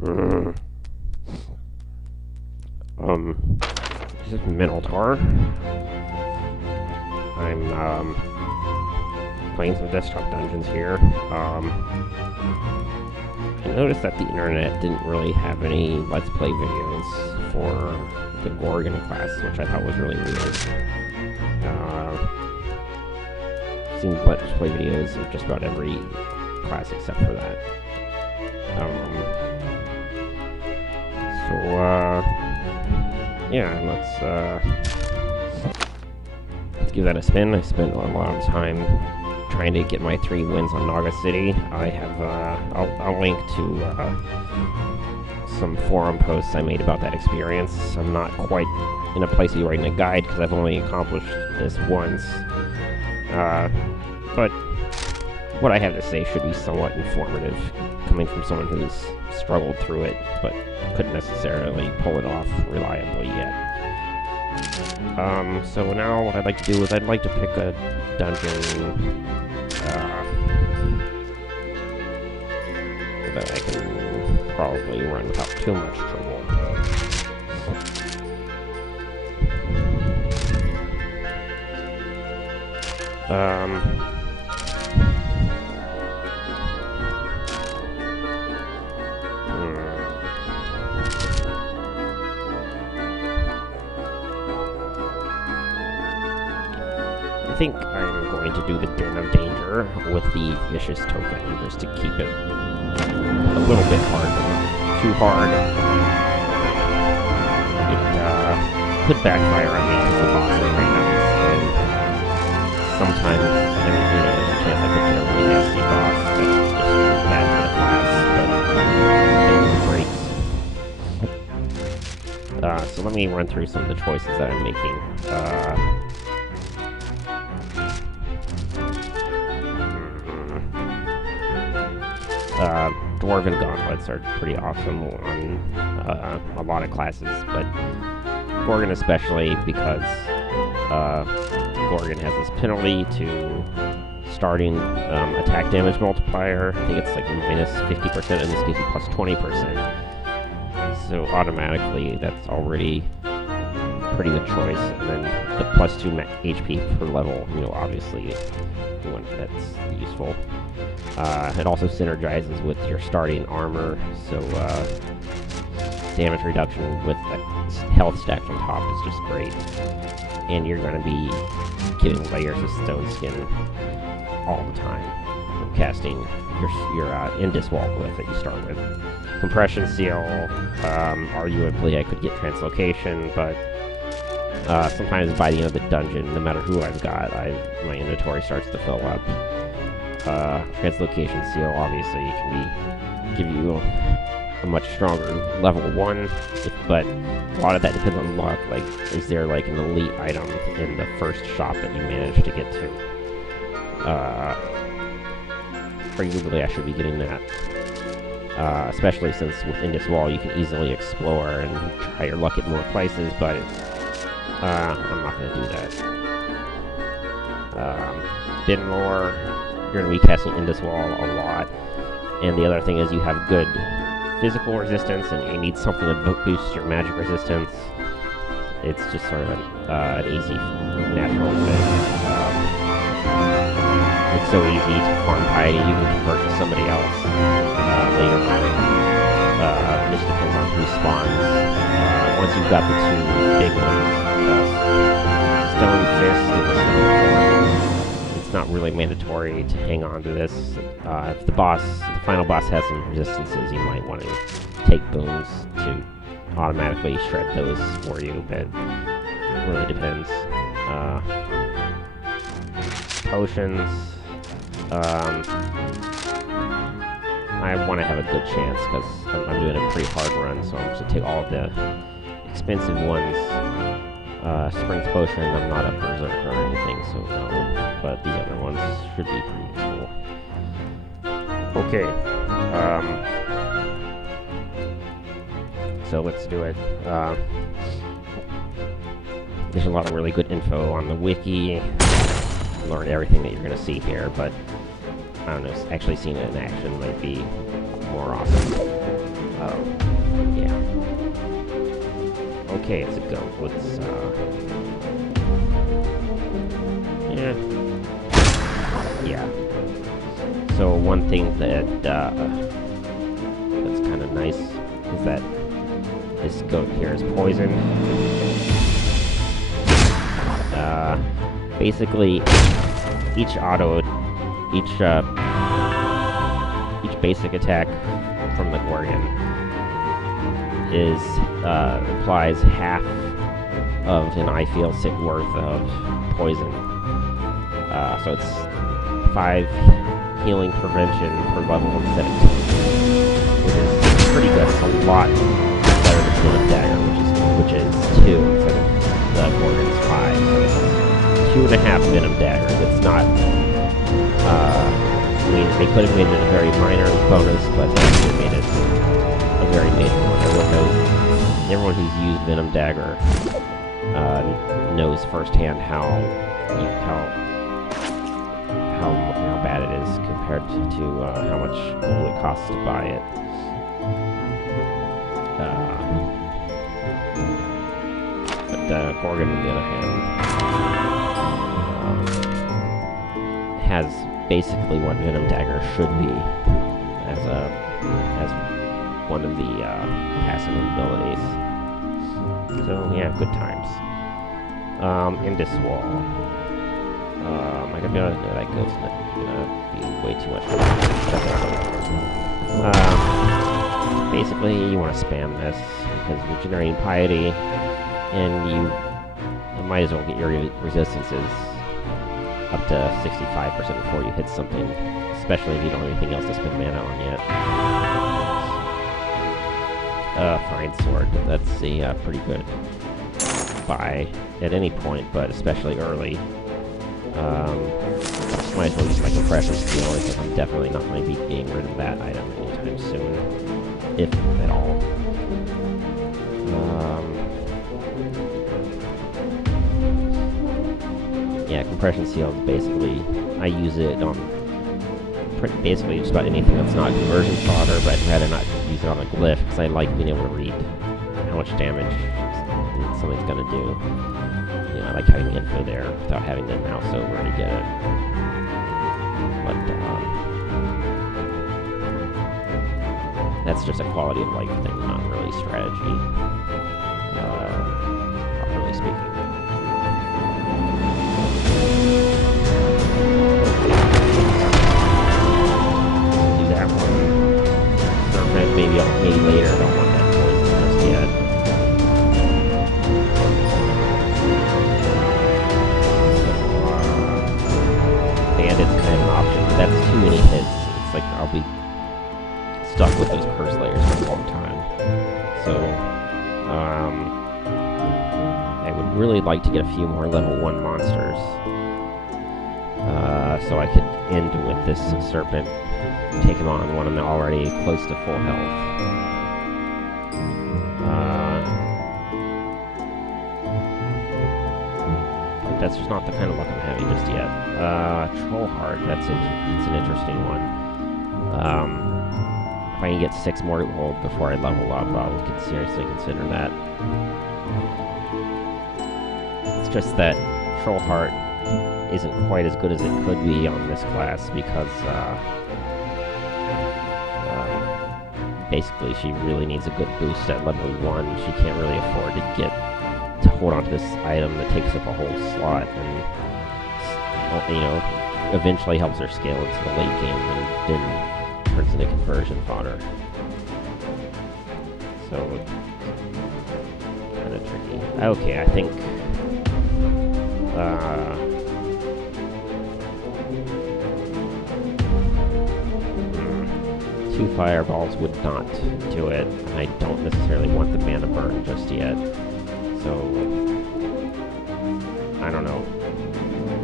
Mm. This is Minotaur. I'm, playing some desktop dungeons here. I noticed that the internet didn't really have any Let's Play videos for the Gorgon class, which I thought was really weird. I've seen Let's Play videos of just about every class except for that. Yeah, let's give that a spin. I spent a lot of time trying to get my 3 wins on Naga City. I have, I'll link to, some forum posts I made about that experience. I'm not quite in a place to be writing a guide, because I've only accomplished this once. But what I have to say should be somewhat informative, coming from someone who's struggled through it, but couldn't necessarily pull it off reliably yet. So now what I'd like to do is I'd like to pick a dungeon that I can probably run without too much trouble. I think I'm going to do the Den of Danger with the Vicious token, just to keep it a little bit hard, but not too hard. It could backfire on me because the boss is right now, and sometimes there's a chance I could get a really nasty boss that's just bad for the class, but so let me run through some of the choices that I'm making. Dwarven gauntlets are pretty awesome on a lot of classes, but Gorgon especially, because Gorgon has this penalty to starting attack damage multiplier. I think it's like minus 50%, and this gives you plus 20%. So automatically, that's already a pretty good choice. And then the plus 2 HP per level, obviously, one that's useful. It also synergizes with your starting armor, so damage reduction with a health stack on top is just great. And you're going to be getting layers of stone skin all the time from casting your Indus Wall glyph that you start with. Compression seal, arguably I could get translocation, but sometimes by the end of the dungeon, no matter who I've got, my inventory starts to fill up. Translocation seal obviously can give you a much stronger level 1, but a lot of that depends on luck. Like, is there like an elite item in the first shop that you manage to get to? Arguably I should be getting that. Especially since within this wall you can easily explore and try your luck at more places, but I'm not going to do that. Bin more. You're going to be casting Indus Wall a lot, and the other thing is you have good physical resistance, and you need something to boost your magic resistance. It's just sort of an easy natural fit. It's so easy to farm piety, you can convert to somebody else later on. This depends on who spawns. Once you've got the 2 big ones, Stone Fist and the Stone Form, not really mandatory to hang on to this. If the final boss has some resistances, you might want to take booms to automatically shred those for you, but it really depends. Potions, I want to have a good chance, because I'm doing a pretty hard run, so I'm just going to take all of the expensive ones. Spring's Potion, I'm not a berserker or anything, so no, but these other ones should be pretty useful. Okay, so let's do it. There's a lot of really good info on the wiki. Learn everything that you're going to see here, but I don't know, actually seeing it in action might be more awesome. Yeah. Okay, it's a go. Let's, yeah. Yeah. So one thing that, that's kind of nice is that this goat here is poisoned. Basically, each basic attack from the Gorgon applies half of an I feel sick worth of poison. So it's 5 healing prevention per level instead of 2, which is pretty good. It's a lot better than Venom Dagger, which is 2 instead of the Gorgon's 5. So it's 2.5 Venom Daggers. It's not. I mean, they could have made it a very minor bonus, but they actually made it a very major one. Everyone who's used Venom Dagger knows firsthand how bad it is compared to how much gold it costs to buy it. But Gorgon, on the other hand, has basically what Venom Dagger should be as one of the passive abilities. So yeah, good times. Indus Wall. I could be honest, that goes gonna be way too much. Basically, you want to spam this because you're generating piety, and you might as well get your resistances up to 65% before you hit something, especially if you don't have anything else to spend mana on yet. Fine Sword. That's a pretty good buy at any point, but especially early. Might as well use my Compression Steel, because I'm definitely not going to be getting rid of that item anytime soon, if at all. Yeah, Compression Seal is basically, I use it on basically just about anything that's not conversion fodder, but I'd rather not use it on a glyph, because I like being able to read how much damage something's going to do. You know, I like having the info there without having to mouse over to get it. But, that's just a quality of life thing, not really strategy, properly speaking. Do that one. Serpent, maybe later, I don't want that poison just yet. Bandit's kind of an option, but that's too many hits. It's like I'll be stuck with those curse layers for a long time. So, I would really like to get a few more level 1 monsters, so I could end with this Serpent, take him on when I'm already close to full health. But that's just not the kind of luck I'm having just yet. Trollheart, that's an interesting one. If I can get 6 more gold before I level up, I'll seriously consider that. It's just that Trollheart isn't quite as good as it could be on this class because, basically she really needs a good boost at level 1. She can't really afford to hold on to this item that takes up a whole slot and, you know, eventually helps her scale into the late game and then turns into conversion fodder. So, kind of tricky. Okay, I think, 2 fireballs would not do it. I don't necessarily want the mana burn just yet. So, I don't know.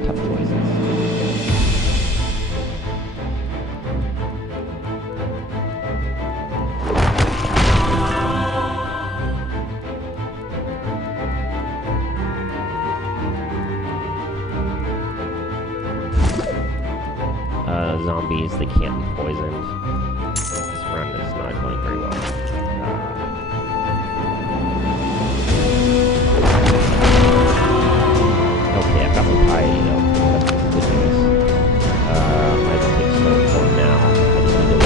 Tough choices. Zombies, they can't be poisoned. This run is not going very well. got some piety though. That's good news. Might take stone form now. I just need to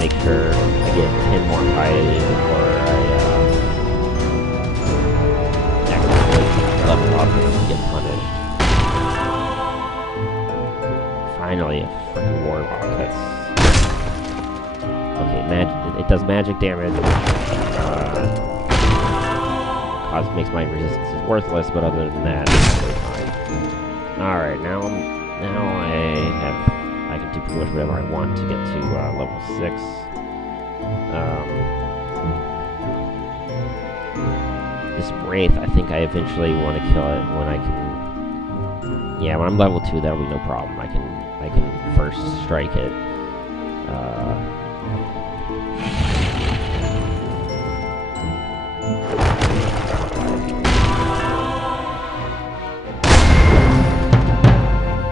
make sure I get 10 more piety before I accidentally level up and get punished. Finally, a freaking warlock. That's okay. It does magic damage, which makes my resistances worthless. But other than that, it's really fine. All right, now I can do pretty much whatever I want to get to level 6. This wraith, I think I eventually want to kill it when I can. Yeah, when I'm level 2, that'll be no problem. I can first strike it.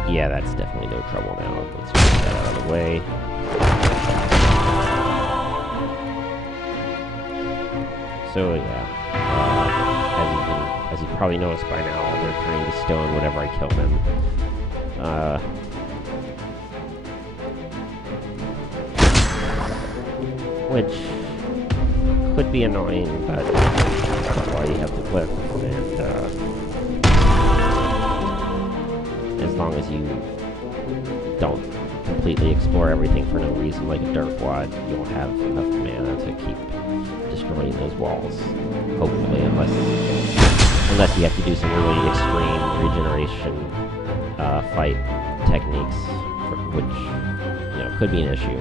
Yeah, that's definitely no trouble now. Let's get that out of the way. So yeah, as you probably noticed by now, they're turning to stone whenever I kill them. Which could be annoying, but that's why you have the glyph, and as long as you don't completely explore everything for no reason like a dirt wad, you'll have enough mana to keep destroying those walls. Hopefully, unless you have to do some really extreme regeneration fight techniques, which could be an issue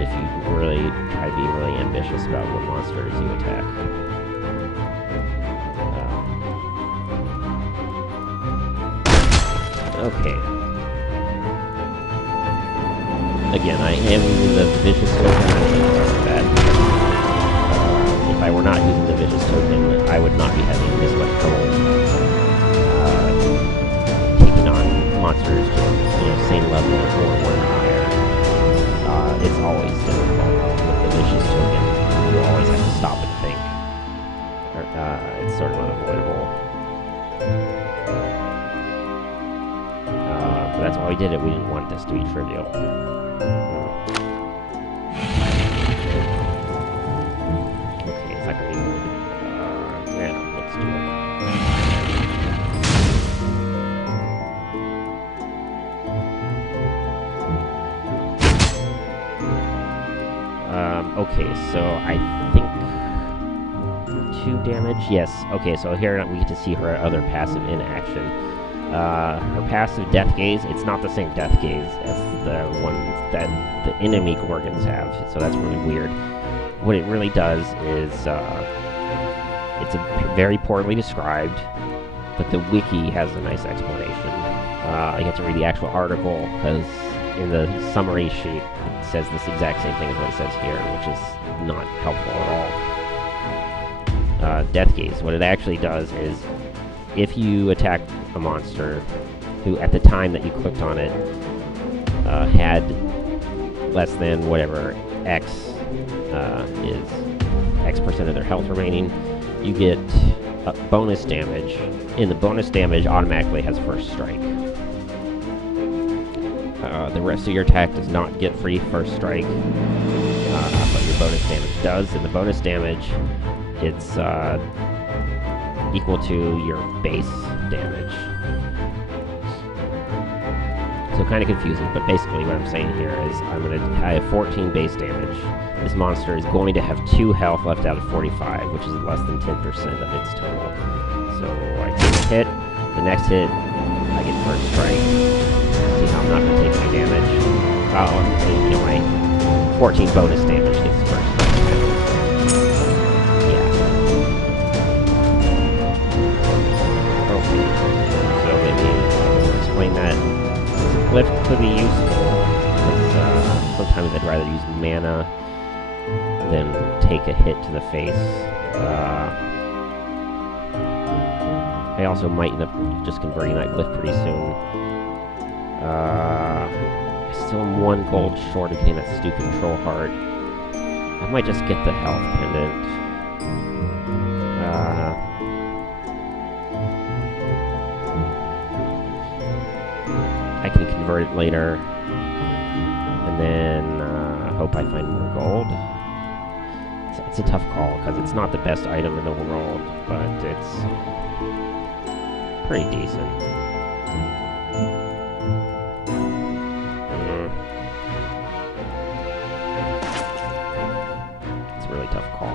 if you really try to be really ambitious about what monsters you attack. Okay. Again, I am using the vicious token. That if I were not using the vicious token, I would not be having this much trouble taking on monsters just same level or one higher. It's always difficult with the vicious token. You always have to stop and think. It's sort of unavoidable. But that's why we did it. We didn't want this to be trivial. Okay, is that gonna be good? Yeah, let's do it. Okay, so I think 2 damage. Yes. Okay, so here we get to see her other passive in action. Her passive Death Gaze, it's not the same Death Gaze as the ones that the enemy Gorgons have, so that's really weird. What it really does is, it's very poorly described, but the wiki has a nice explanation. I get to read the actual article, because in the summary sheet, it says this exact same thing as what it says here, which is not helpful at all. Death Gaze, what it actually does is, if you attack a monster who, at the time that you clicked on it, had less than whatever X is X% of their health remaining, you get bonus damage, and the bonus damage automatically has first strike. The rest of your attack does not get free first strike, but your bonus damage does, and the bonus damage, it's equal to your base damage. So kind of confusing, but basically what I'm saying here is I have 14 base damage. This monster is going to have 2 health left out of 45, which is less than 10% of its total. So I take a hit, the next hit, I get first strike. See how I'm not going to take any damage. My 14 bonus damage gets first strike. That glyph could be useful, because sometimes I'd rather use mana than take a hit to the face. I also might end up just converting that glyph pretty soon. I still am 1 gold short of getting that stupid troll heart. I might just get the health pendant. convert it later. And then hope I find more gold. It's a tough call, because it's not the best item in the world, but it's pretty decent. It's a really tough call.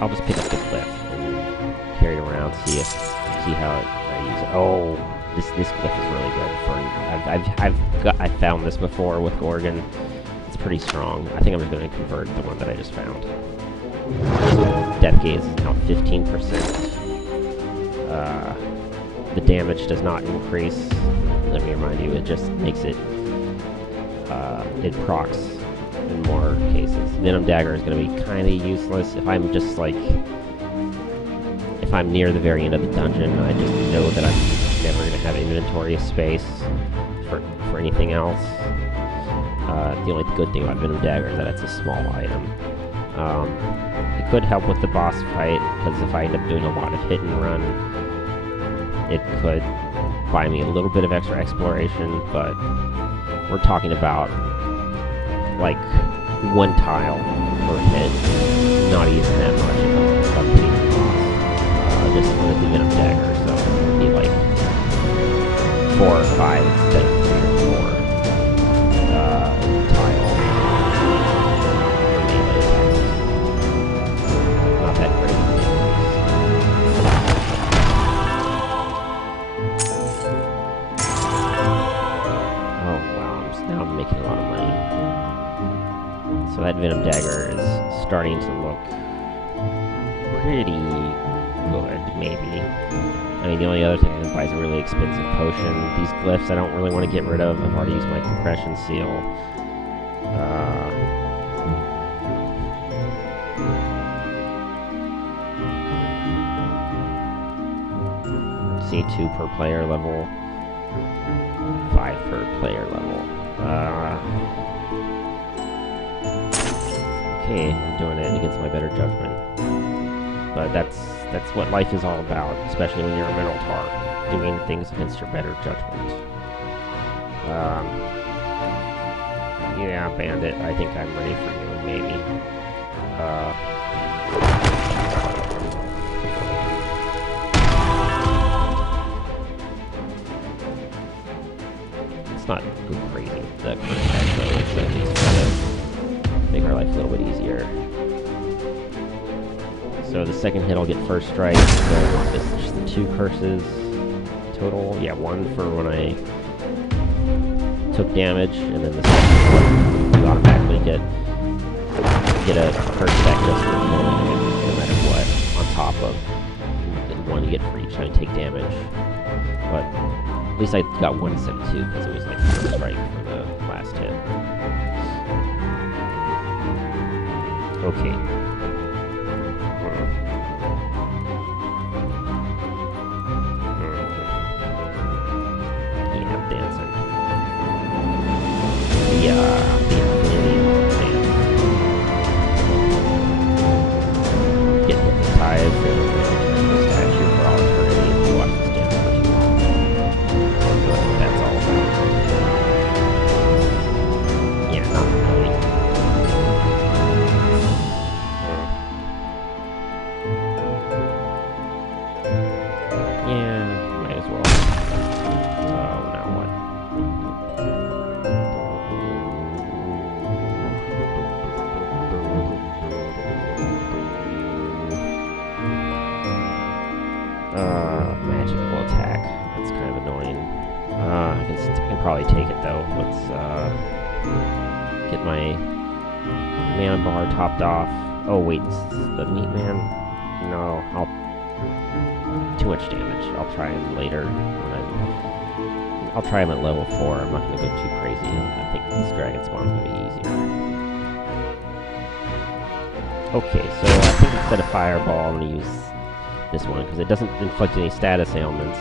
I'll just pick up the glyph and carry it around, see how I use it. Oh, this glyph is really good. I've found this before with Gorgon. It's pretty strong. I think I'm just going to convert the one that I just found. Death gaze is now 15%. The damage does not increase. Let me remind you, it just makes it it procs in more cases. Venom Dagger is going to be kind of useless if I'm just like, if I'm near the very end of the dungeon. I just know that I'm never going to have inventory space for anything else. The only good thing about Venom Dagger is that it's a small item. It could help with the boss fight, because if I end up doing a lot of hit and run, it could buy me a little bit of extra exploration, but we're talking about like one tile per hit, not even that much if I'm beating the boss. Just with the Venom Dagger, so it would be like 4 or 5 instead of 3 or 4 tiles for melee attacks. Not that great. Oh wow, now I'm making a lot of money. So that Venom Dagger is starting to look pretty good, maybe. I mean, the only other thing I can buy is a really expensive potion. These glyphs I don't really want to get rid of. I've already used my compression seal. C2 per player level. 5 per player level. Okay, I'm doing it against my better judgment. But that's what life is all about, especially when you're a Minotaur, doing things against your better judgment. Yeah, Bandit, I think I'm ready for you, maybe. It's not crazy, the current attack, though. It's trying to make our life a little bit easier. So the second hit I'll get first strike, so it's just the 2 curses total. Yeah, 1 for when I took damage, and then the second one you automatically get a curse back just for killing it, no matter what, on top of the 1 you get for each time you take damage. But at least I got 1 instead of 2, because it was like first strike for the last hit. Okay. Magical attack. That's kind of annoying. I can probably take it though. Let's get my mana bar topped off. Oh wait, this is the meat man? No, too much damage. I'll try him later when I'll try him at level 4. I'm not gonna go too crazy. I think this dragon spawn's gonna be easier. Okay, so I think instead of fireball, I'm gonna use this one, because it doesn't inflict any status ailments.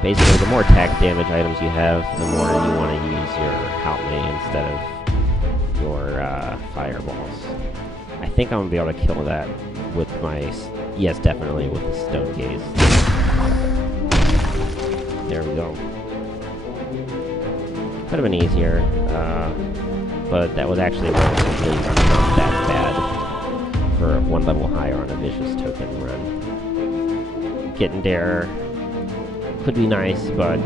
Basically, the more attack damage items you have, the more you want to use your Haltme instead of your fireballs. I think I'm going to be able to kill that with my... Yes, definitely with the stone gaze. There we go. Could have been easier, but that was actually relatively not that bad for one level higher on a vicious token run. Getting there could be nice, but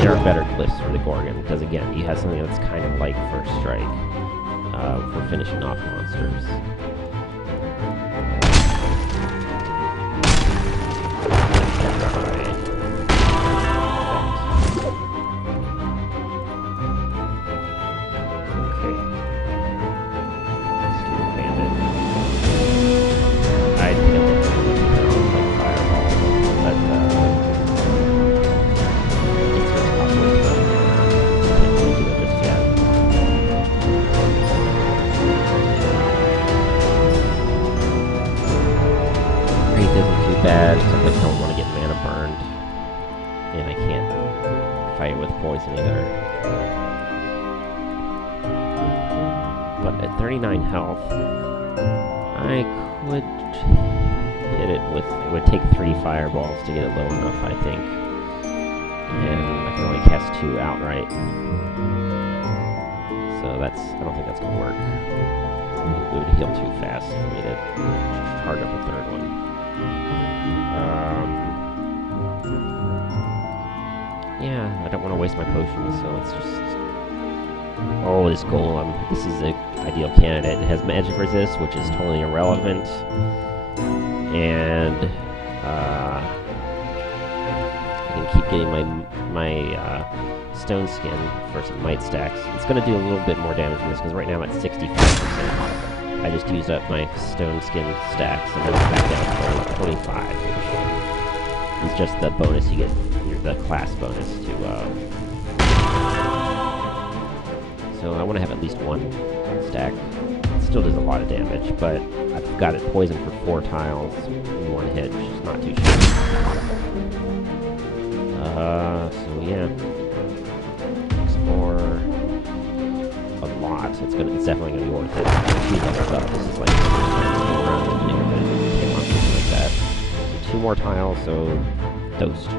there are better glyphs for the Gorgon, because again, you have something that's kind of like First Strike for finishing off monsters. Bad, except I don't want to get mana burned, and I can't fight it with poison either. But at 39 health, I could hit it with... It would take 3 fireballs to get it low enough, I think. And I can only cast 2 outright. So that's... I don't think that's going to work. It would heal too fast for me to charge up a third one. Yeah, I don't want to waste my potions, so let's just... Oh, this golem. This is an ideal candidate. It has magic resist, which is totally irrelevant. And, I can keep getting my stone skin for some might stacks. It's going to do a little bit more damage than this, because right now I'm at 65%. I just used up my stone skin stacks, and then back down to 25, which is just the bonus you get, the class bonus to, so I want to have at least 1 stack. It still does a lot of damage, but I've got it poisoned for 4 tiles in 1 hit, which is not too shabby. So yeah. Explore a lot. It's definitely gonna be worth it. 2 levels up. This is like the first time I've been around with Nigga came on something like that. So 2 more tiles, so those 2.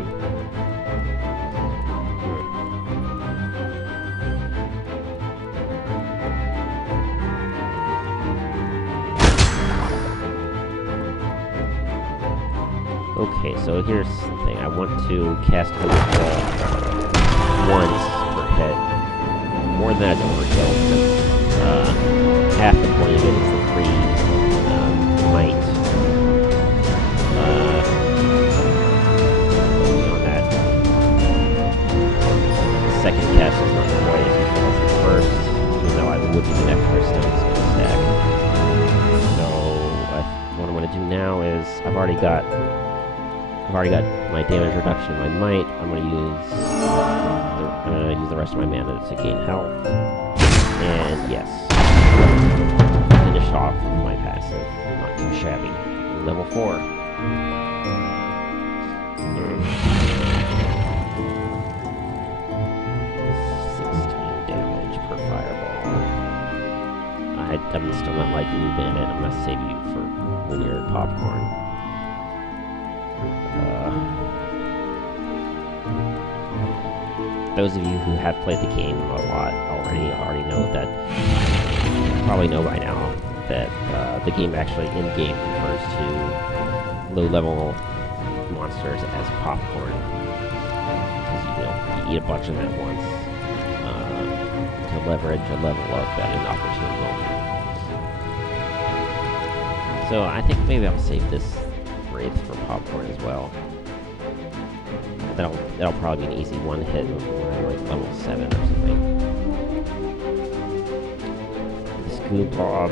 Okay, so here's the thing. I want to cast Minotaur once per hit. More than that is overkill, because half the point of it is the free might. Beyond that, the second cast is not quite as useful as the first, even though I would need an extra stone skin stack. So what I'm going to do now is I've already got my damage reduction in my might. I'm going to use the rest of my mana to gain health. And yes, finish off with my passive. Not too shabby. Level 4. Per fireball. I'm still not liking you, Bandit. I'm gonna save you for when you're at popcorn. Those of you who have played the game a lot already know that, probably know by now, that the game actually in-game refers to low-level monsters as popcorn. Because you eat a bunch of them at once. To leverage a level up at an opportune moment. So I think maybe I'll save this Wraith for popcorn as well. That'll probably be an easy one hit when I'm like level 7 or something. This goo blob,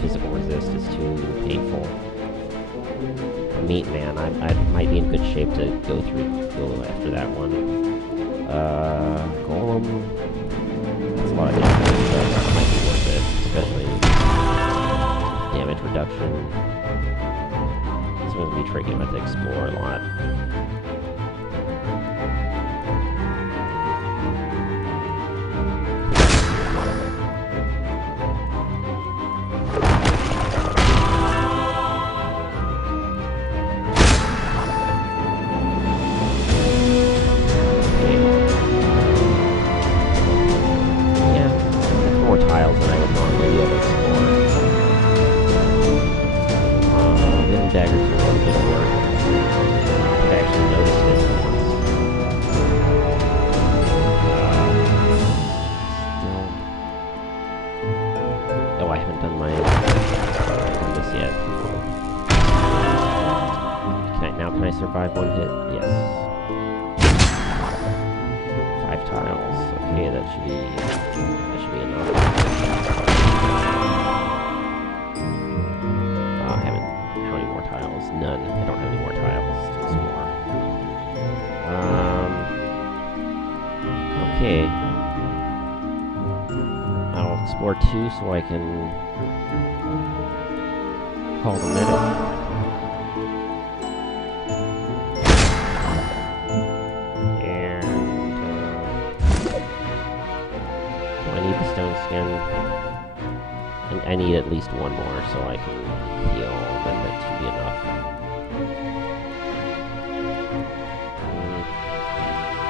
physical resist is too painful. Meat man, I might be in good shape to go after that one. Golem, that's a lot of damage, but that might be worth it, especially damage reduction. This one's gonna be tricky, I'm gonna have to explore a lot. daggers are a little bit of work. I think I actually noticed it for once. Still... Oh, I haven't done this yet. Can I survive one hit? Yes. 5 tiles. Okay, that should be enough. I haven't. How many more tiles? None. I don't have any more tiles. There's more. Okay. I'll explore 2 so I can call the minute. I need at least one more so I can heal, and then that should be enough.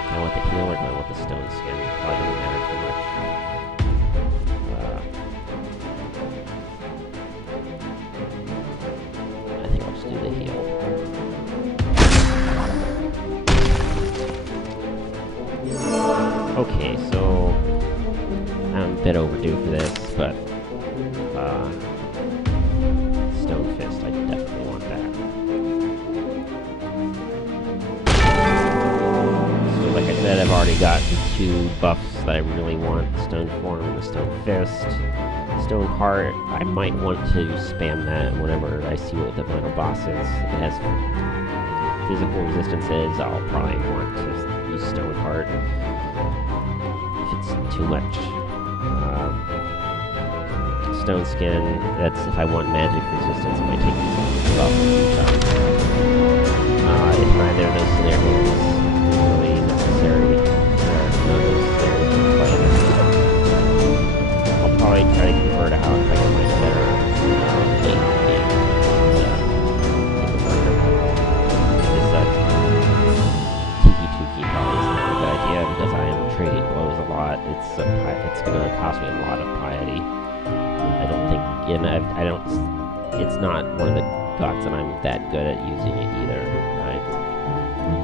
Do I want the heal or do I want the stone skin? Probably doesn't matter too much. I think I'll just do the heal. Okay, so I'm a bit overdue for this, but Stone Fist, I definitely want that. So like I said, I've already got the 2 buffs that I really want. Stone Form and the Stone Fist. Stone Heart, I might want to spam that whenever I see what the final boss is. If it has physical resistances, I'll probably want to use Stone Heart. If it's too much. Stone Skin, that's if I want magic resistance, I might take these buffs each time. If neither of those scenarios is really necessary, I'll probably try to convert out if I can find a better late game in the market. Tiki probably isn't a good idea because I am trading blows a lot. It's going to cost me a lot of piety. I don't think, it's not one of the gods that I'm that good at using it either. I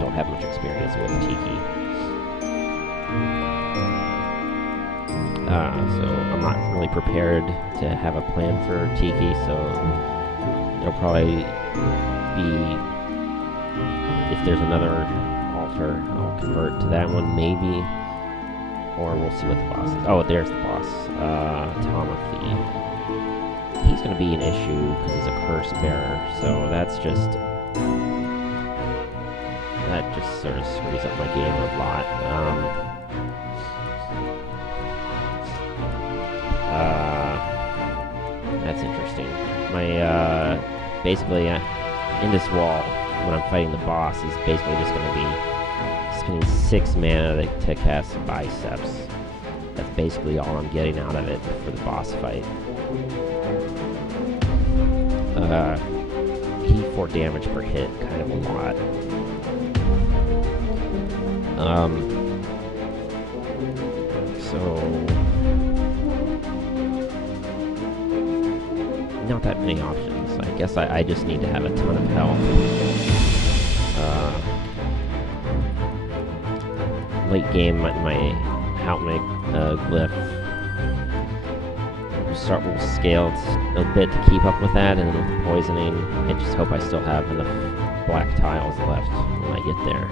don't have much experience with Tiki. So I'm not really prepared to have a plan for Tiki, so it'll probably be, if there's another altar, I'll convert to that one, maybe. Or we'll see what the boss is. Oh, there's the boss. Timothy. He's going to be an issue because he's a curse bearer, so that's just... that just sort of screws up my game a lot. That's interesting. My, basically, in this wall, when I'm fighting the boss, is basically just going to be spending 6 mana to cast Biceps. That's basically all I'm getting out of it for the boss fight. 84 damage per hit, kind of a lot. So... not that many options. I guess I just need to have a ton of health. Late game, my glyph will scale a bit to keep up with that, and with the poisoning, I just hope I still have enough black tiles left when I get there.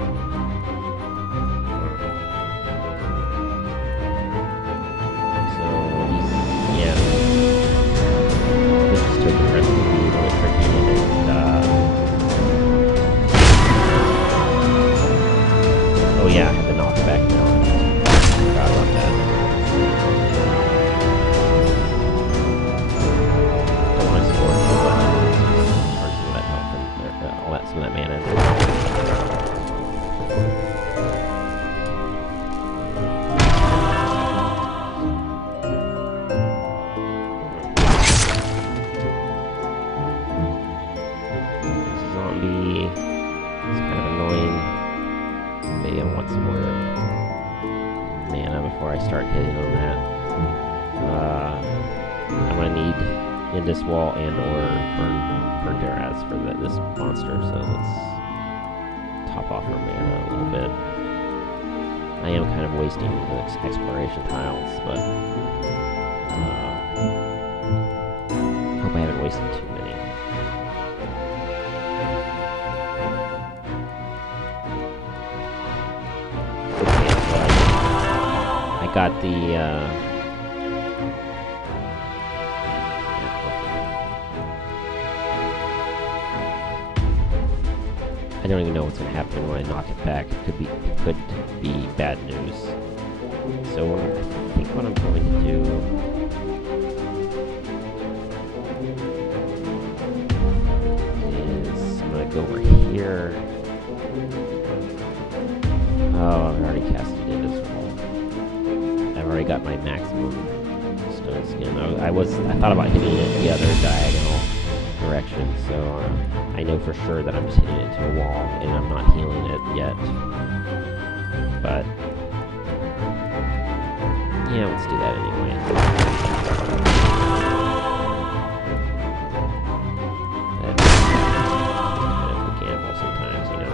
So yeah, this just took the rest of the be really tricky, and oh yeah, I have the knockback now. Forgot about that. Don't want to score too much. Charge some of that health and some of that mana. This zombie is kind of annoying. Maybe I want some more mana before I start hitting on that. I'm gonna need in this wall and or burn Deraz. tiles for this monster, so let's top off our mana a little bit. I am kind of wasting the exploration tiles, but hope I haven't wasted too many. Okay, so I got the I don't even know what's going to happen when I knock it back. It could be bad news. So I think what I'm going to do is I'm going to go over here. Oh, I've already casted it as well. I've already got my maximum stone skin. I thought about hitting it the other diagonal direction, so I know for sure that I'm just hitting it to a wall, and I'm not healing it yet. But yeah, let's do that anyway. That's kind of a gamble sometimes, you know.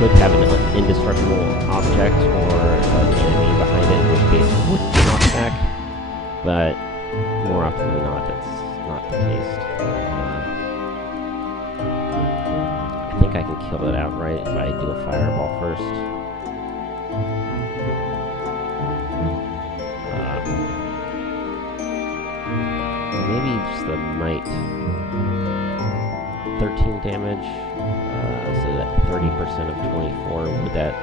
Could have an indestructible object or an enemy behind it, in which case it would knock back, but more often than not, that's not the case. I think I can kill it outright if I do a fireball first. Maybe just the might. 13 damage. So that 30% of 24, would that...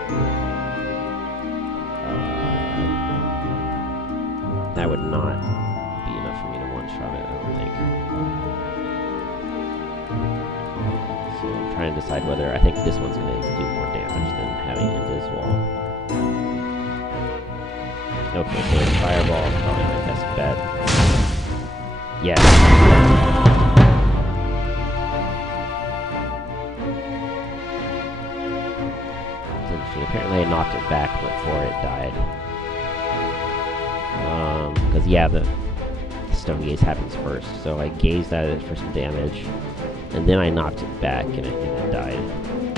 that would not be enough for me to one-shot it, I don't think. So I'm trying to decide whether... I think this one's going to do more damage than having it into this wall. Okay, so Fireball is probably my best bet. Yes. Apparently I knocked it back before it died. Because yeah, the stone gaze happens first. So I gazed at it for some damage, and then I knocked it back, and it died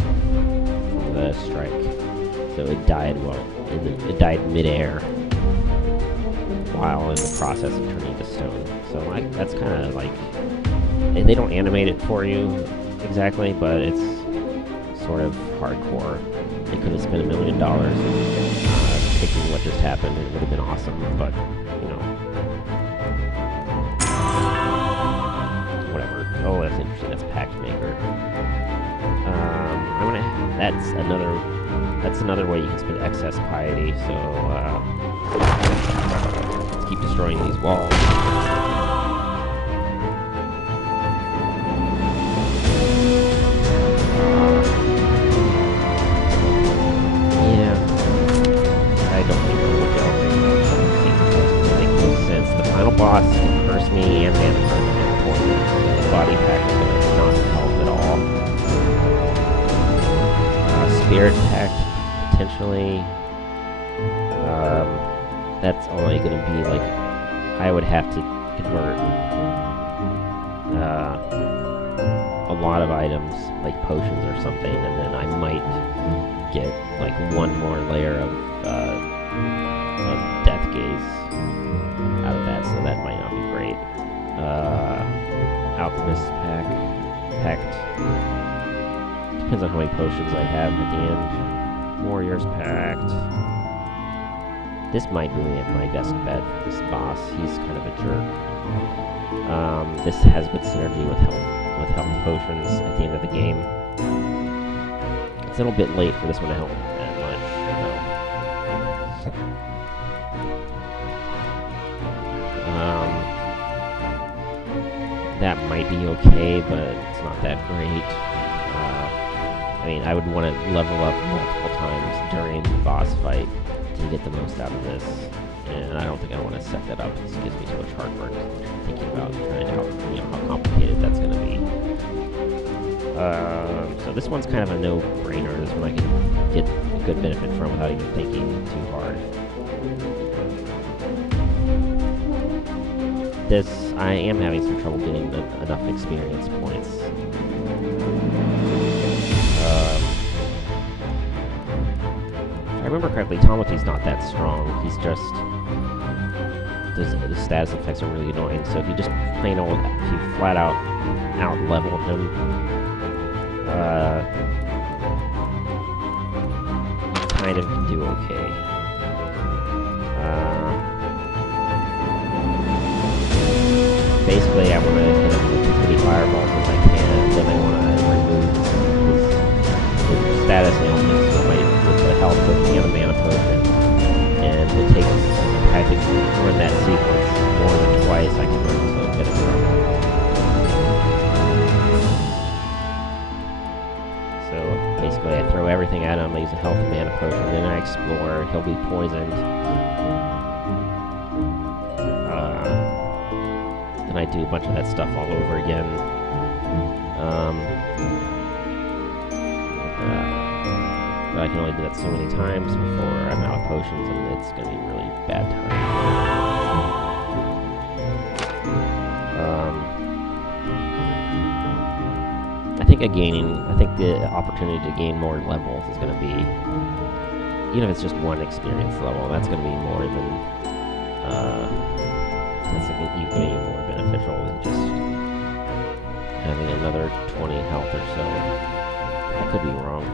from the strike. So it died it died mid-air while in the process of turning to stone. So that's kind of like, they don't animate it for you exactly, but it's sort of hardcore. They could have spent $1 million picking what just happened. It would have been awesome, but, you know. Whatever. Oh, that's interesting. That's Pact Maker. That's another way you can spend excess piety, so, let's keep destroying these walls. Boss can curse me and mana burn and poison, so the body pack is going to not help at all. Spirit pact, potentially. That's only going to be like, I would have to convert a lot of items, like potions or something, and then I might get like one more layer of Death Gaze out of that, so that might not be great. Alchemist Pact. Depends on how many potions I have at the end. Warrior's Pact. This might be my best bet for this boss. He's kind of a jerk. This has good synergy with health potions at the end of the game. It's a little bit late for this one to help that much, though. That might be okay, but it's not that great. I mean, I would want to level up multiple times during the boss fight to get the most out of this, and I don't think I want to set that up. This gives me too much heartburn thinking about trying to help, how So this one's kind of a no-brainer. This one I can get a good benefit from without even thinking too hard. This, I am having some trouble getting enough experience points. If I remember correctly, Tomati's not that strong. He's just... the status effects are really annoying, so if you just plain old... if you flat out out-level him, you kind of can do okay. Basically, I want to hit him with as many fireballs as I can, then I want to remove his status ailments with the health potion and the mana potion, and it takes, I think, run that sequence more than twice. I can run into a bit of trouble. So basically, I throw everything at him, I use a health and mana potion, then I explore, he'll be poisoned. I do a bunch of that stuff all over again. But I can only do that so many times before I'm out of potions, and it's going to be a really bad time. I think the opportunity to gain more levels is going to be, even if it's just one experience level, that's going to be more than, that's going to be more beneficial than just having another 20 health or so. I could be wrong.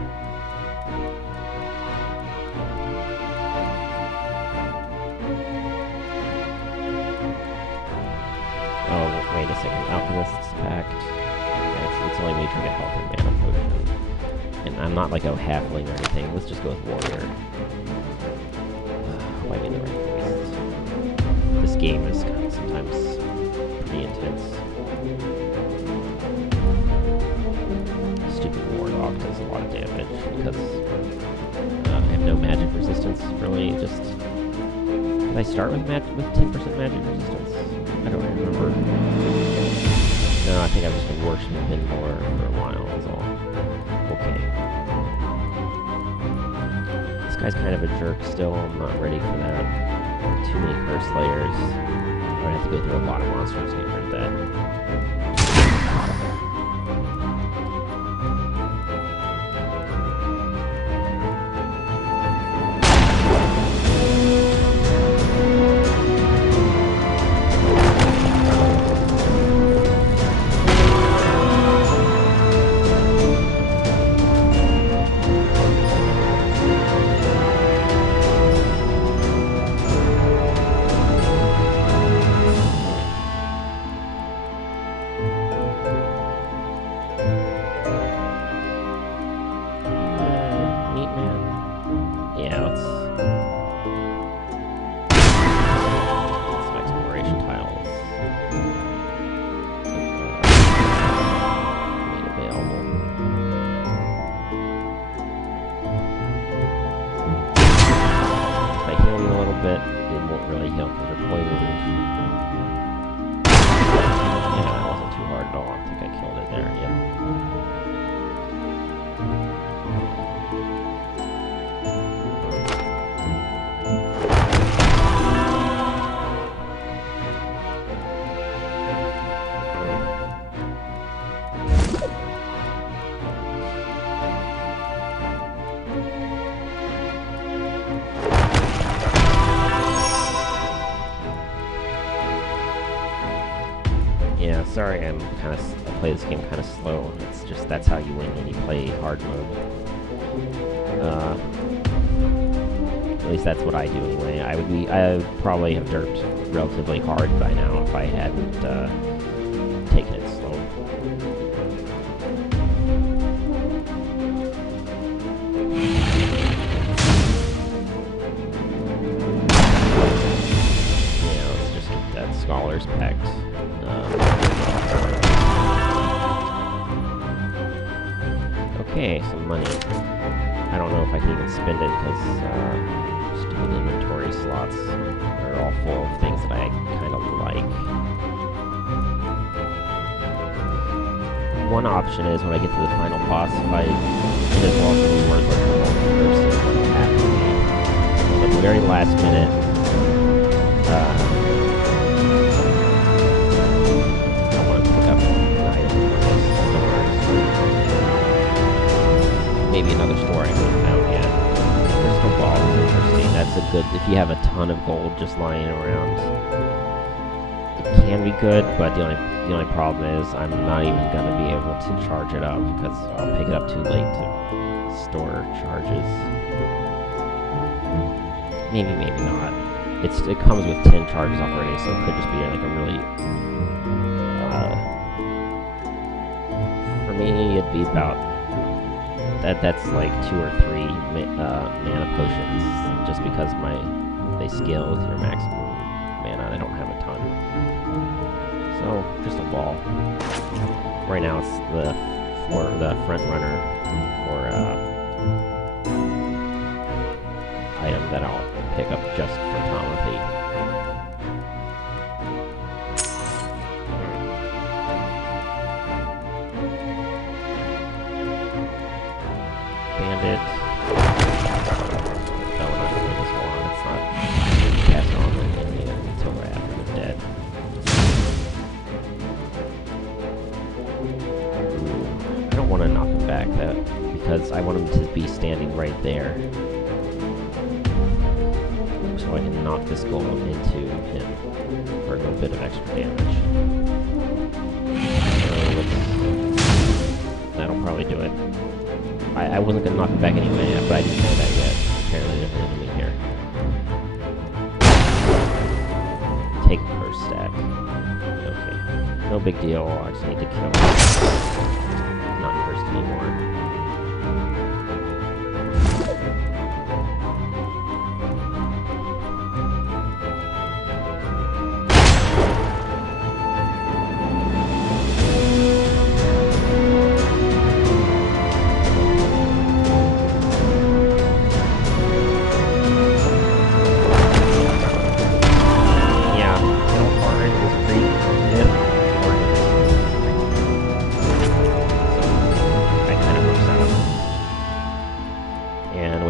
Oh, wait a second. Alchemist's Pact. It's only me trying to help in mana potion. And I'm not like a halfling or anything. Let's just go with warrior. Why am I in the right place? This game is kind of sometimes pretty intense. Stupid warlock does a lot of damage because I have no magic resistance. Really, just did I start with 10% magic resistance? I don't remember. No, I think I've just been worshiping Minotaur for a while, is all. Okay. This guy's kind of a jerk still, I'm not ready for that. Too many curse layers. I'm gonna have to go through a lot of monsters to get rid of that. Sorry, I play this game kind of slow. It's just, that's how you win when you play hard mode. At least that's what I do anyway. I would probably have derped relatively hard by now if I hadn't taken it slow. Yeah, let's just get that Scholar's Pact. Okay, some money. I don't know if I can even spend it because stupid inventory slots are all full of things that I kind of like. one option is when I get to the final boss fight, it is also reward like the wrong person that'll happen to me. So at the very last minute, I want to pick up an item from one of these stores. Maybe another store I haven't found yet. Crystal ball is interesting. That's a good, if you have a ton of gold just lying around, it can be good, but the only problem is I'm not even going to be able to charge it up because I'll pick it up too late to store charges. Maybe, maybe not. It comes with 10 charges already, so it could just be like a really... for me, it'd be about... That's like 2 or 3 mana potions, just because they scale with your maximum mana, and I don't have a ton. So, just a ball. Right now it's the front runner for item that I'll pick up just for Tomothy. Bandit. No, we're not gonna this one. It's not cast on until we're after the dead. I don't want to knock him back because I want him to be standing right there. So I can knock this golem into him for a little bit of extra damage. That'll probably do it. I wasn't going to knock him back anyway, but I didn't know that yet. Apparently there's an enemy here. Take the first stack. Okay. No big deal, I just need to kill him. Not first anymore.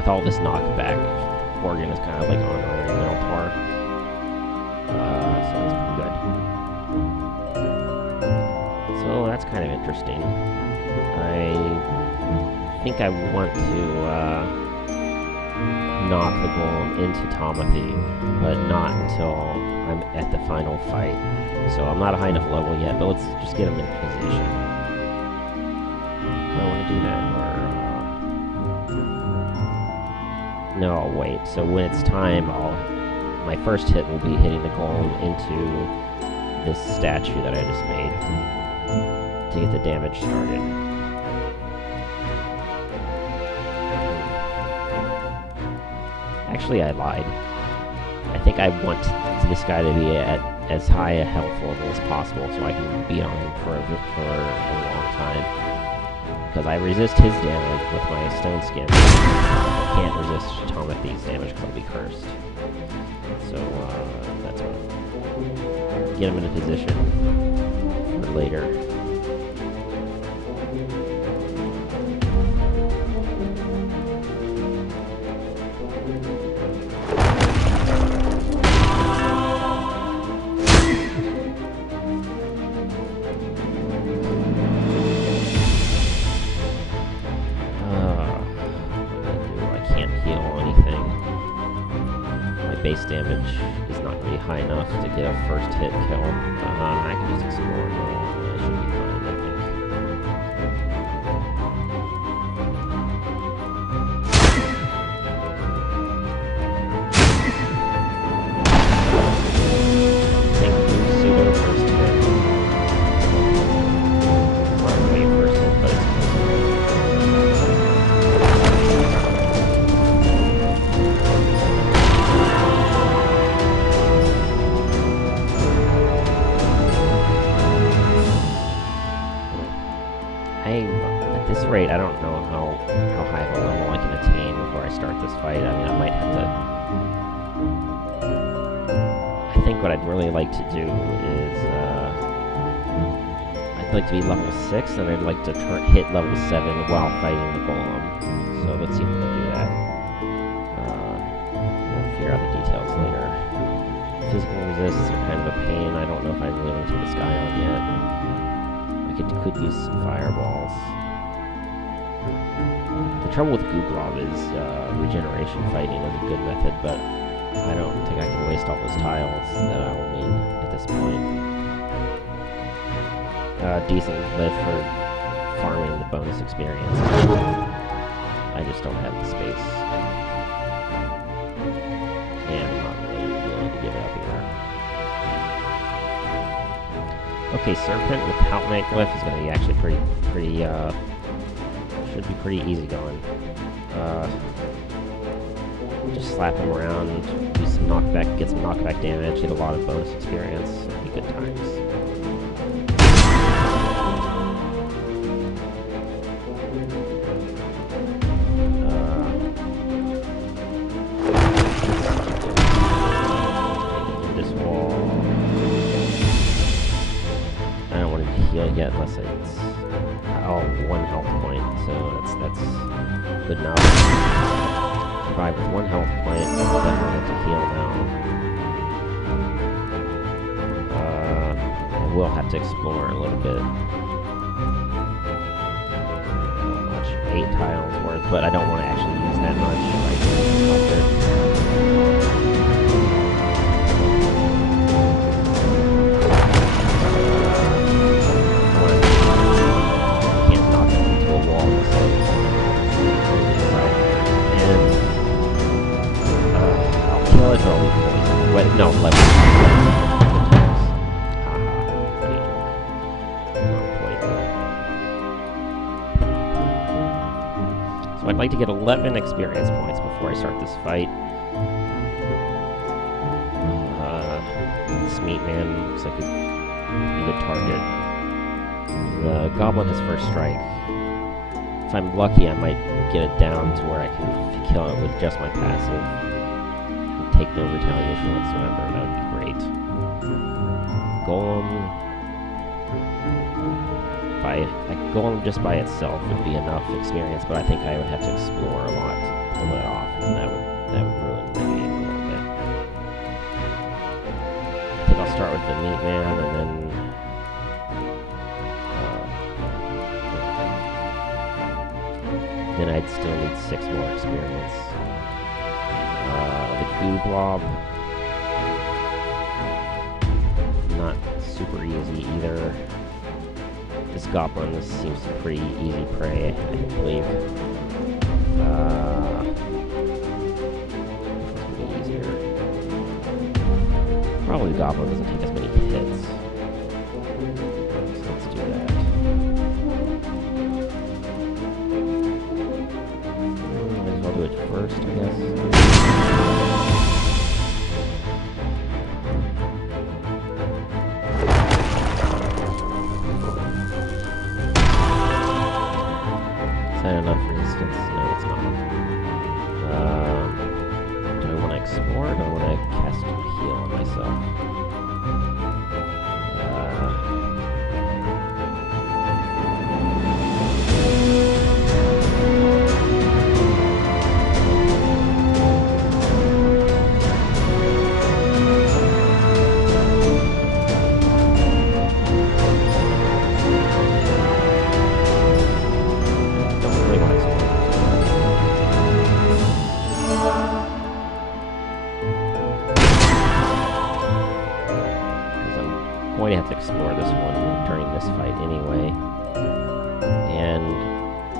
All this knockback, Gorgon is kind of like honoring Minotaur, so it's pretty good. So that's kind of interesting. I think I want to knock the golem into Tomothy, but not until I'm at the final fight. So I'm not a high enough level yet, but let's just get him in position. Do I want to do that, or... No, I'll wait. So when it's time, my first hit will be hitting the golem into this statue that I just made to get the damage started. Actually, I lied. I think I want this guy to be at as high a health level as possible so I can be on him for a long time. Because I resist his damage with my stone skin. I can't resist Tomothy's damage because I'll be cursed. So, that's what. Get him in a position for later. Base damage is not going to be high enough to get a first hit kill. I can just explore though. I should be fine, I think. Thank you, pseudo first hit. Not really a first hit, but it's close at this rate, I don't know how high of a level I can attain before I start this fight. I mean, I might have to... I think what I'd really like to do is... I'd like to be level 6, and I'd like to hit level 7 while fighting the golem. So let's see if we can do that. We'll figure out the details later. Physical resists are kind of a pain. I don't know if I really want to take this guy on yet. I could use some fireballs. The trouble with Gooblob is regeneration fighting is a good method, but I don't think I can waste all those tiles that I will need at this point. Decent glyph for farming the bonus experience. I just don't have the space. And I'm not really willing to give it up here. Okay, Serpent without Night Glyph is going to be actually should be pretty easy going. Just slap him around, do some knockback, get some knockback damage, get a lot of bonus experience. It'll be good times. This wall. I don't want to heal yet unless it's 1 health point, so that's good enough. Survive with 1 health point, definitely have to heal now. I will have to explore a little bit. Not much, 8 tiles worth, but I don't want to actually use that much right here. Wait, no, level. So I'd like to get 11 experience points before I start this fight. This meat man looks like a good target. The goblin has first strike. If I'm lucky, I might get it down to where I can kill it with just my passive. Take no retaliation whatsoever, that would be great. Golem... Golem just by itself would be enough experience, but I think I would have to explore a lot to pull it off, and that would ruin the game a little bit. I think I'll start with the meat man, and then I'd still need 6 more experience. The Gooblob, not super easy either. This goblin seems to be pretty easy prey, I believe. This would be easier. Probably the goblin doesn't take as many hits. So let's do that. Might as well do it first, I guess. Is that enough resistance? No, it's not. Do I want to explore or do I want to cast a heal on myself? Going to have to explore this one during this fight anyway. And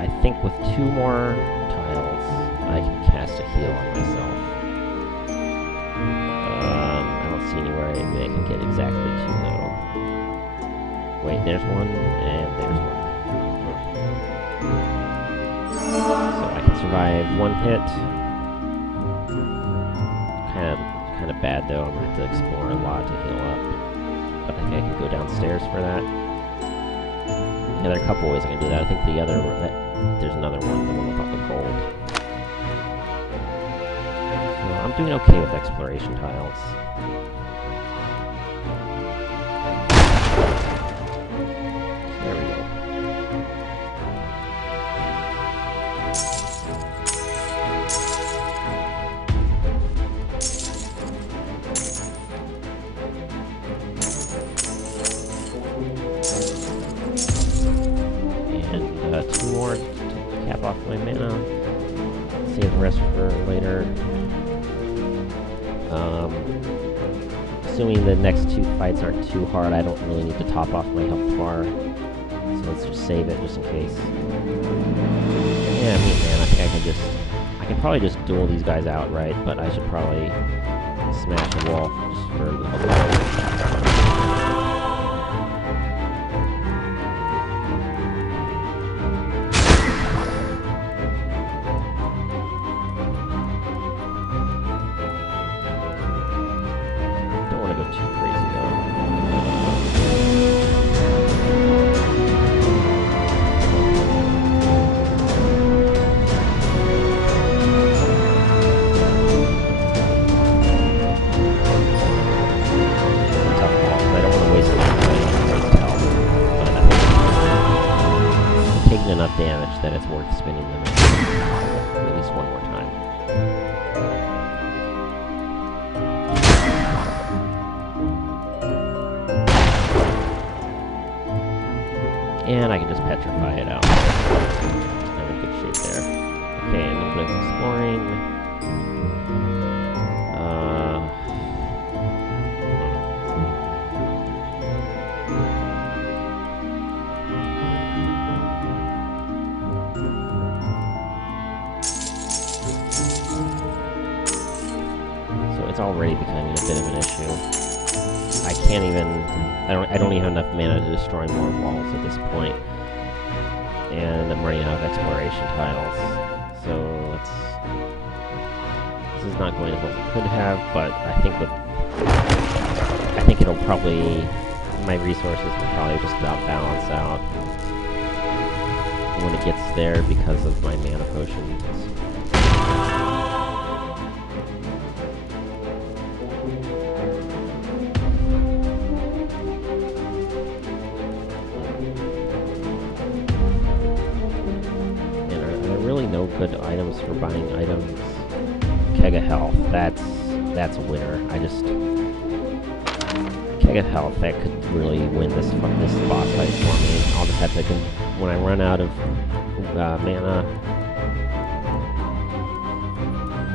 I think with 2 more tiles, I can cast a heal on myself. I don't see anywhere I can get exactly 2 though. Wait, there's one, and there's one. So I can survive 1 hit. Kind of bad though. I'm gonna have to explore a lot to heal up. I think I can go downstairs for that. Yeah, there are a couple ways I can do that. I think the other there's another one, the one with the gold. So I'm doing okay with exploration tiles. So 2 more to cap off my mana. Save the rest for later. Assuming the next 2 fights aren't too hard, I don't really need to top off my health bar. So let's just save it just in case. Yeah, I mean, man, I think I can probably just duel these guys outright, but I should probably smash the wall just for a little bit. Enough damage that it's worth spinning them at least one more time. And I can just petrify it out. I'm in good shape there. Okay, a little bit of exploring. Already becoming a bit of an issue. I can't even. I don't even have enough mana to destroy more walls at this point, and I'm running out of exploration tiles. So this is not going as well as it could have. But I think it'll probably, my resources will probably just about balance out when it gets there because of my mana potions. Good items for buying items. Keg of Health, that's a winner. Keg of Health, that could really win this boss fight for me. I'll just have to, when I run out of mana,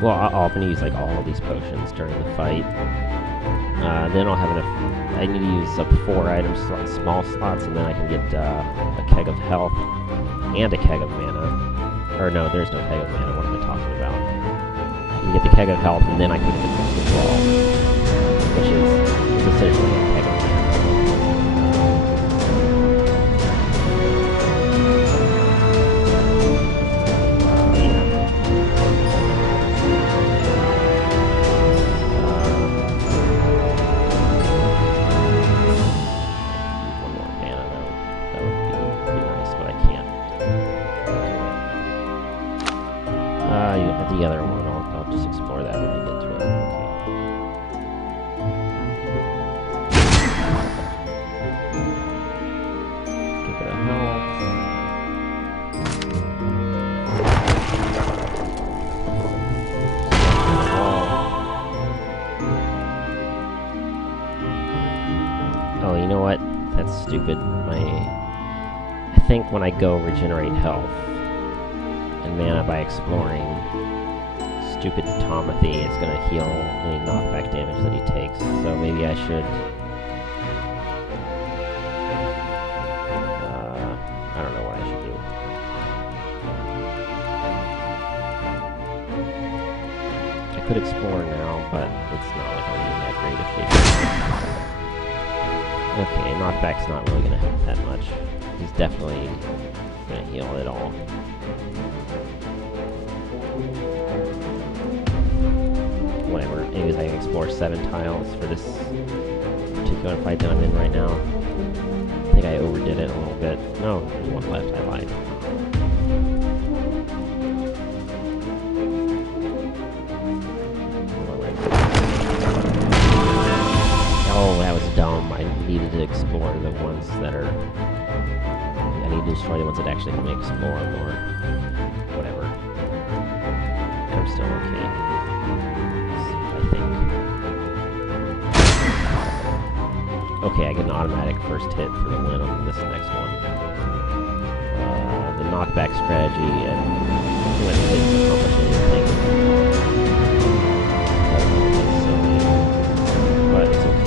well, I'm gonna use like all of these potions during the fight. Then I'll have enough. I need to use up 4 items, small slots, and then I can get a Keg of Health and a Keg of Mana. Or no, there's no Keg of Mana, what am I talking about? I can get the Keg of Health, and then I can get the Crystal Ball, which is essentially a Keg of Mana. One more mana, that would be pretty nice, but I can't. The other one, I'll just explore that when I get to it. Okay. Give it a health. Oh, you know what? That's stupid. I think when I go regenerate health and mana by exploring, stupid Tomothy is going to heal any knockback damage that he takes, so maybe I should... I don't know what I should do. I could explore now, but it's not like I'm in that great of shape. Okay, knockback's not really going to help that much. He's definitely going to heal it all. Whatever. Anyways, I can explore 7 tiles for this particular fight that I'm in right now. I think I overdid it a little bit. No, there's 1 left. I lied. Oh, that was dumb. I needed to explore the ones that are... I need to destroy the ones that actually help me explore more. Whatever. I'm still okay. Okay, I get an automatic first hit for the win on this next one. The knockback strategy and pretty much didn't accomplish anything. That's a little bit silly, but it's okay.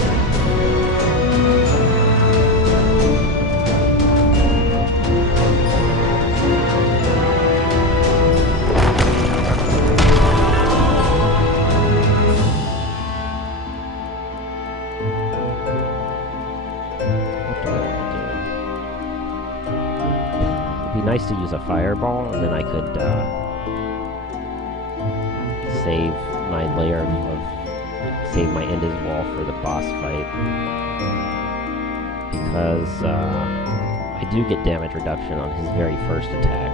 Nice to use a fireball, and then I could save my layer save my end as wall for the boss fight, because I do get damage reduction on his very first attack.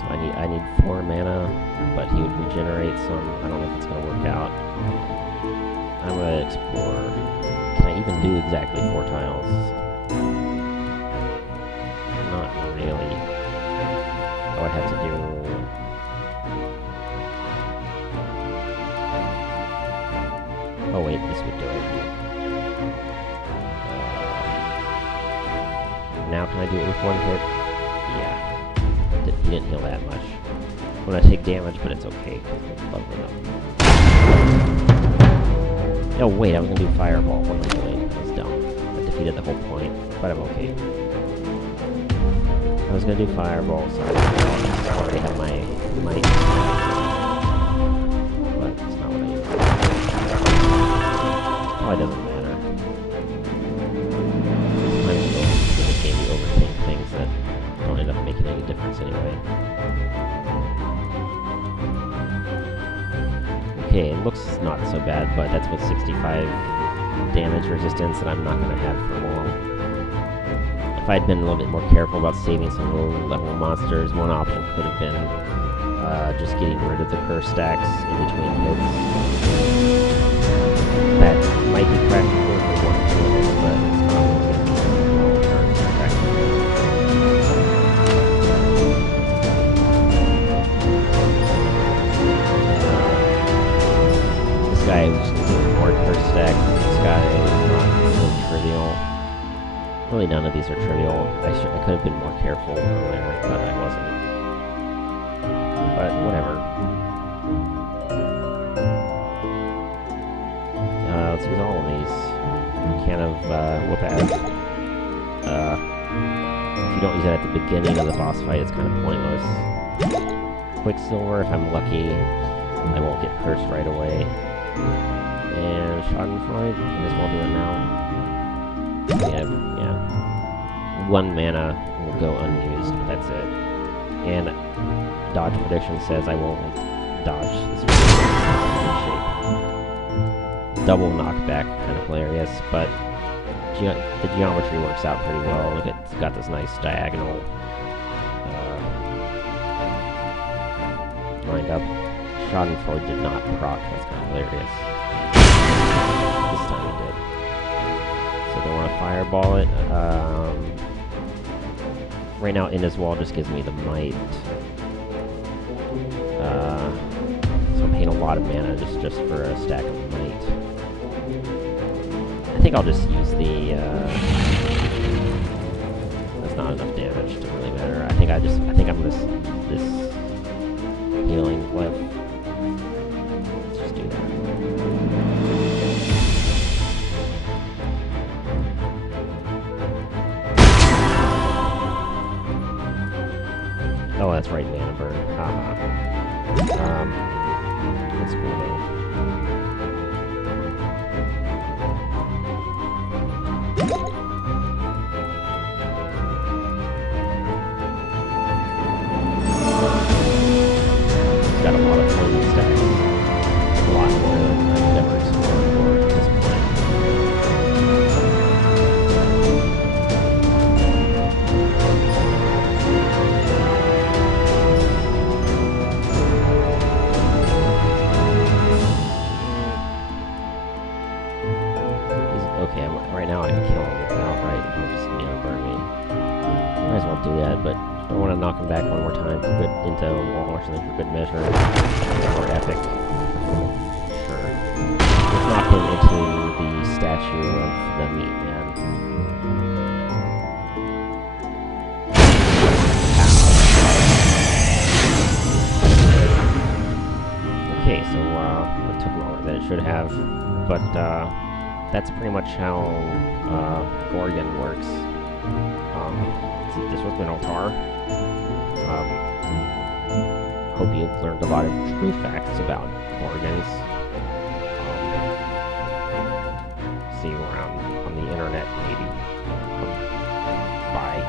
So I need 4 mana, but he would regenerate some. I don't know if it's gonna work out. I'm gonna explore. Can I even do exactly 4 tiles? Not really. Oh, I have to do... Oh wait, this would do it. Now can I do it with 1 hit? Yeah. He didn't heal that much. I'm gonna take damage, but it's okay, because I'm leveling up. Oh wait, I was gonna do fireball. What am I doing? That was dumb. That defeated the whole point, but I'm okay. I was gonna do fireball, so I already have my might. But it's not what I use. Probably doesn't matter. Sometimes in this game you overthink things that don't end up making any difference anyway. Okay, it looks not so bad, but that's with 65 damage resistance that I'm not going to have for long. If I'd been a little bit more careful about saving some low-level monsters, one option could have been just getting rid of the curse stacks in between hits. That might be practical for 1 or 2 hits, but it's not going to be long-term practical. This guy was doing more curse stacks. This guy is not really trivial. Really, none of these are trivial. I could have been more careful earlier, but I wasn't. But whatever. Let's use all of these. Can of whoop-ass. If you don't use it at the beginning of the boss fight, it's kind of pointless. Quicksilver, if I'm lucky, I won't get cursed right away. And Schadenfreude, might as well do it now. Yeah. 1 mana will go unused, but that's it. And dodge prediction says I won't dodge this shape. Double knockback, kind of hilarious, but the geometry works out pretty well. Look, it's got this nice diagonal lined up. Schadenfreude did not proc, that's kind of hilarious. This time it did. So don't want to fireball it. Right now, Inda's Wall just gives me the might. So I'm paying a lot of mana just for a stack of might. I think I'll just use the. That's not enough damage to really matter. I think I'm gonna this healing glyph. Let's just do that. Oh, that's right, mana burn. Haha. That's cool though. It's got a lot of poison stacks. A lot more than I've ever explored for at this point. Okay, right now I can kill him outright. He'll just burn me. Might as well do that, but I want to knock him back one more time for good into a wall or something for good measure. More epic. Sure. Let's knock him into review of the meat man. Okay, so it took longer than it should have, but that's pretty much how Gorgon works. This was Minotaur. Hope you learned a lot of true facts about Gorgons. See you around on the internet, maybe. Bye.